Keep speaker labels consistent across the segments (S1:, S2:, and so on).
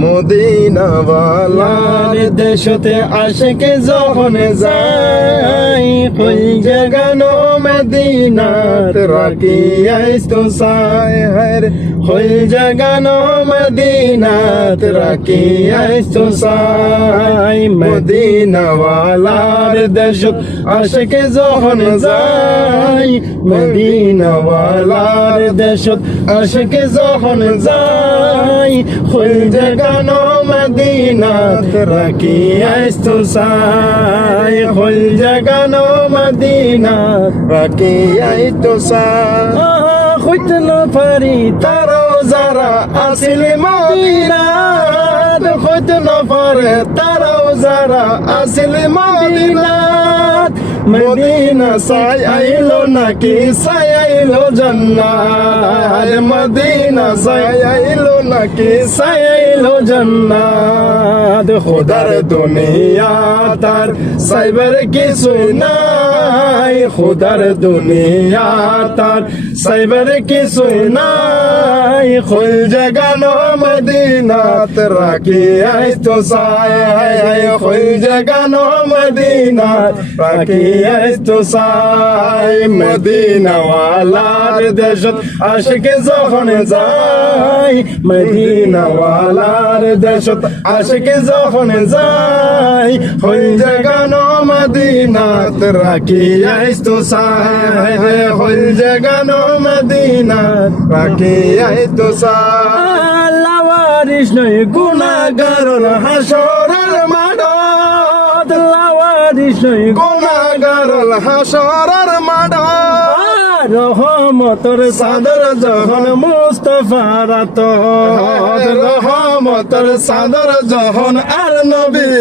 S1: মদিনাওয়ালার দেশতে আশেকে যখন যাই কই জাগানো মদিনাত রাখি আইস তো সাই হার হই জাগানো মদিনাত রাখি আইস সাই। মদিনাওয়ালার দেশত আশেকে যখন যাই মদিনাওয়ালার দেশত আশেকে যখন যাই কই জাগানো মদিনাত রাখি আইস সাই। কই জাগানো মদিনাত রাখি আইস সাই। হইতে না পারি তারাও যারা আসিল মদিনাত হইতে না পারে তারাও যারা আসিল মদিনাত। মদিনা সাই আইলো নাকি? সাই আইলো জান্নাত। মদিনা সাই আইলো নাকি? সাই আইলো জান্নাত। খোদার দুনিয়া তার সাইবার কিছু নাই খোদার দুনিয়া তার। সাইবার কিছু নাই, খুল জাগানো মদিনাত, রাখি আইস তো সাই খুল জাগানো মদিনাত, রাখি আইস তো সাই মদিনা ওয়ালার দেশত আশিকে যখন যাই মদিনা ওয়ালার দেশত আশিকে যখন যাই খুল জাগানো মদিনাত রাখি আইস তো সাই খুল জাগানো মদিনাত রাখি আইস তো সাই লাওয়ারিস নয় গুনাহগার হাসরের মাঠত লাওয়ারিস নয় গুনাহগার হাসরের মাঠত রহমতর সাদর যখন মুস্তফার রহমতর সাদর যখন আর নবীর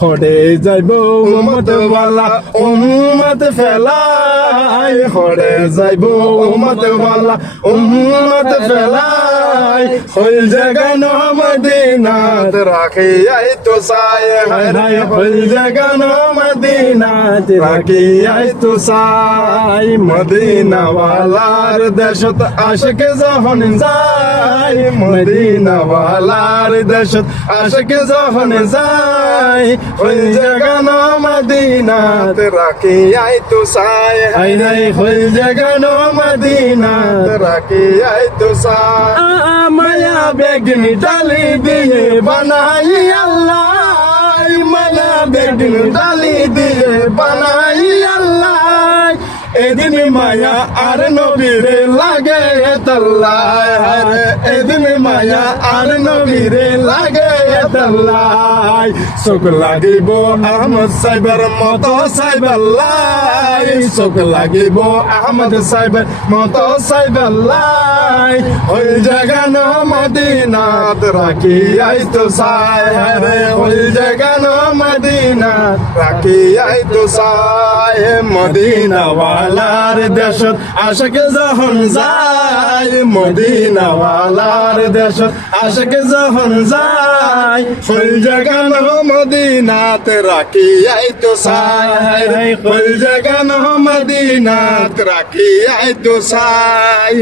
S1: হড়ে যাইব উমত ওয়ালা উম্মত ফেলাই। হড়ে যাইব উমত ওয়ালা উম্মত ফেলাই। হইল জাগানো মদিনাত রাখি আই তো সায় হায় হায় হইল জাগানো মদিনাত রাখি আই তো সাই মদিনা ওয়ালার দেশত আশিক যখন যাই মদিনা ওয়ালার দেশত আশিক যখন যাই হইল জাগানো মদিনাত রাখি আই তো সাই হায় হায় হইল জাগানো মদিনাত রাখি আই তো সাই মায়া বেগনি ডালি দিয়ে বানাই আল্লাহ। মায়া বেগনি ডালি দিয়ে বানাই আল্লাহ। এদিন মায়া আর নবীরে লাগে তাল্লাই এদিন মায়া আর নবীরে লাগে তাল্লাই। সুখ লাগিব আহমদ সাইবার মত সাইবাল্লাই চোখ লাগিব আহমদ সাইবাল্লাই ওই জাগান মদিনাত রাখি আই তো সাই ওই জাগান মদিনাত রাখি দেশত আশক যখন যায় মদিনা ওয়ালার দেশত আশক যখন যায় ফুল জাগান মদিনাত রাখি আই তো মদিনাত রাখি আই তো সাই